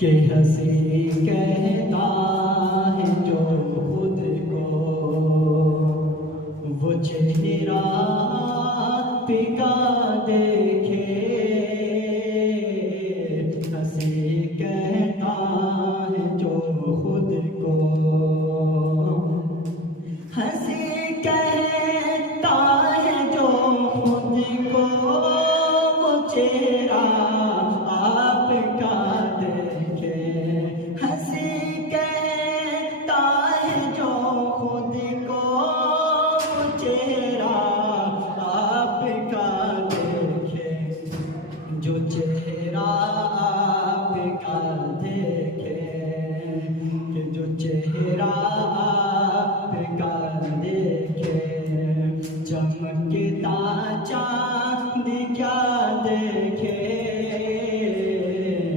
कि हंसी कहता है जो खुद को वो चेहरा पिका देखे